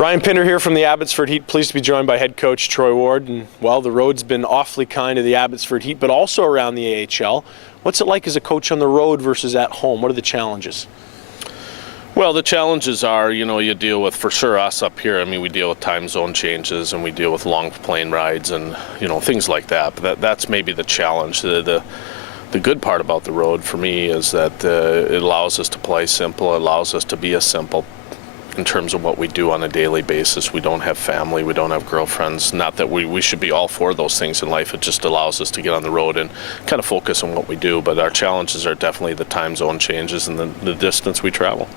Ryan Pinder here from the Abbotsford Heat, pleased to be joined by head coach Troy Ward. And, well, the road's been awfully kind to the Abbotsford Heat, but also around the AHL. What's it like as a coach on the road versus at home? What are the challenges? Well, the challenges are, you deal with, for sure, us up here. I mean, we deal with time zone changes and we deal with long plane rides and, things like that. But that's maybe the challenge. The good part about the road for me is that it allows us to play simple. It allows us to be a simple in terms of what we do on a daily basis. We don't have family, we don't have girlfriends. Not that we should be all for those things in life. It just allows us to get on the road and kind of focus on what we do. But our challenges are definitely the time zone changes and the distance we travel.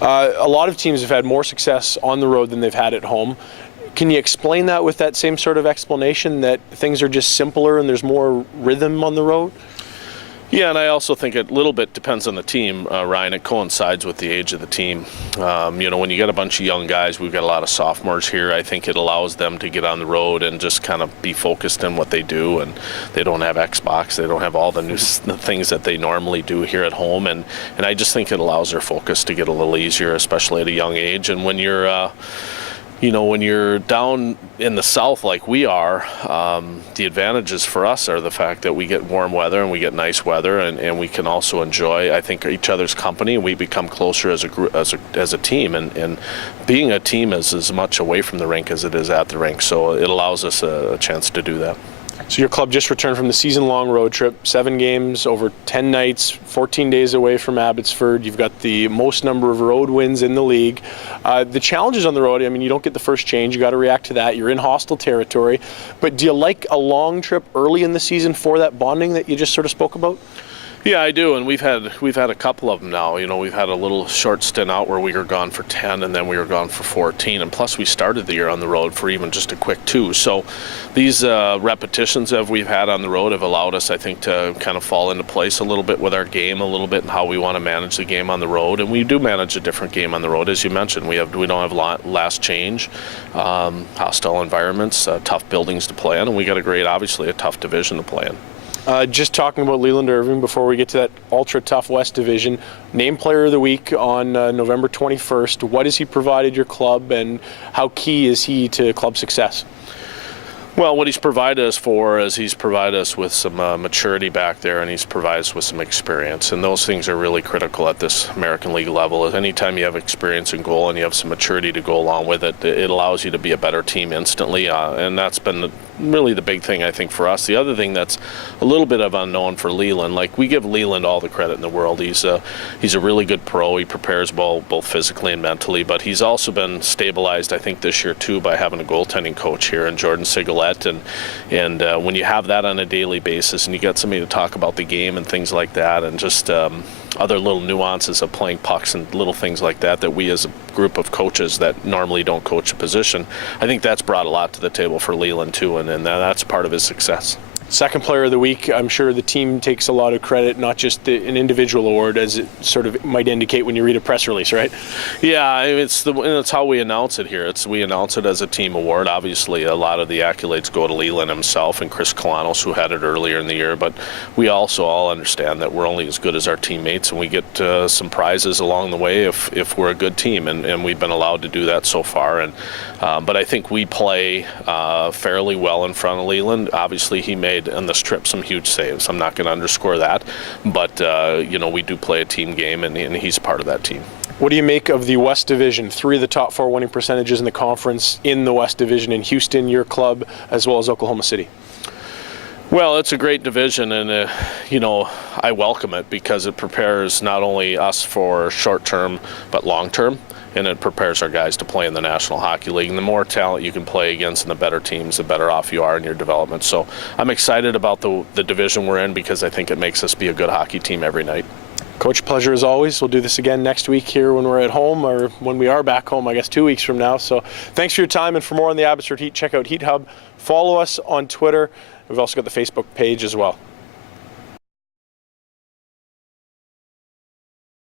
A lot of teams have had more success on the road than they've had at home. Can you explain that with that same sort of explanation, that things are just simpler and there's more rhythm on the road? Yeah, and I also think it a little bit depends on the team, Ryan. It coincides with the age of the team. When you get a bunch of young guys, we've got a lot of sophomores here. I think it allows them to get on the road and just kind of be focused in what they do. And they don't have Xbox. They don't have all the new things that they normally do here at home. And I just think it allows their focus to get a little easier, especially at a young age. And when you're when you're down in the south like we are, the advantages for us are the fact that we get warm weather and we get nice weather, and we can also enjoy, I think, each other's company. We become closer as a group, as a team, and being a team is as much away from the rink as it is at the rink. So it allows us a chance to do that. So your club just returned from the season-long road trip, 7 games over 10 nights, 14 days away from Abbotsford. You've got the most number of road wins in the league. The challenges on the road, I mean, you don't get the first change. You got to react to that. You're in hostile territory. But do you like a long trip early in the season for that bonding that you just sort of spoke about? Yeah, I do, and we've had a couple of them now. We've had a little short stint out where we were gone for 10, and then we were gone for 14, and plus we started the year on the road for even just a quick 2. So these repetitions that we've had on the road have allowed us, I think, to kind of fall into place a little bit with our game, a little bit in how we want to manage the game on the road, and we do manage a different game on the road, as you mentioned. We don't have last change, hostile environments, tough buildings to play in, and we got obviously a tough division to play in. Just talking about Leland Irving before we get to that ultra-tough West Division, named Player of the Week on November 21st. What has he provided your club, and how key is he to club success? Well, what he's provided us for is he's provided us with some maturity back there, and he's provided us with some experience. And those things are really critical at this American League level. Anytime you have experience in goal and you have some maturity to go along with it, it allows you to be a better team instantly. And that's been really the big thing, I think, for us. The other thing that's a little bit of unknown for Leland, like we give Leland all the credit in the world. He's a really good pro. He prepares well both physically and mentally, but he's also been stabilized, I think, this year too by having a goaltending coach here in Jordan Sigalette. And when you have that on a daily basis and you get somebody to talk about the game and things like that, and just other little nuances of playing pucks and little things like that we as a group of coaches that normally don't coach a position, I think that's brought a lot to the table for Leland too, and that's part of his success. Second Player of the Week, I'm sure the team takes a lot of credit, not just an individual award, as it sort of might indicate when you read a press release, right? Yeah, it's how we announce it here. We announce it as a team award. Obviously, a lot of the accolades go to Leland himself and Chris Kalanos, who had it earlier in the year, but we also all understand that we're only as good as our teammates, and we get some prizes along the way if we're a good team, and we've been allowed to do that so far. But I think we play fairly well in front of Leland. Obviously, he made on this trip some huge saves. I'm not going to underscore that, but we do play a team game, and he's part of that team. What do you make of the West Division? 3 of the top 4 winning percentages in the conference in the West Division in Houston, your club, as well as Oklahoma City. Well, it's a great division, and I welcome it because it prepares not only us for short-term but long-term, and it prepares our guys to play in the National Hockey League. And the more talent you can play against and the better teams, the better off you are in your development. So I'm excited about the division we're in because I think it makes us be a good hockey team every night. Coach, pleasure as always. We'll do this again next week here when we're at home, or when we are back home, I guess 2 weeks from now. So thanks for your time, and for more on the Abbotsford Heat, check out Heat Hub. Follow us on Twitter. We've also got the Facebook page as well.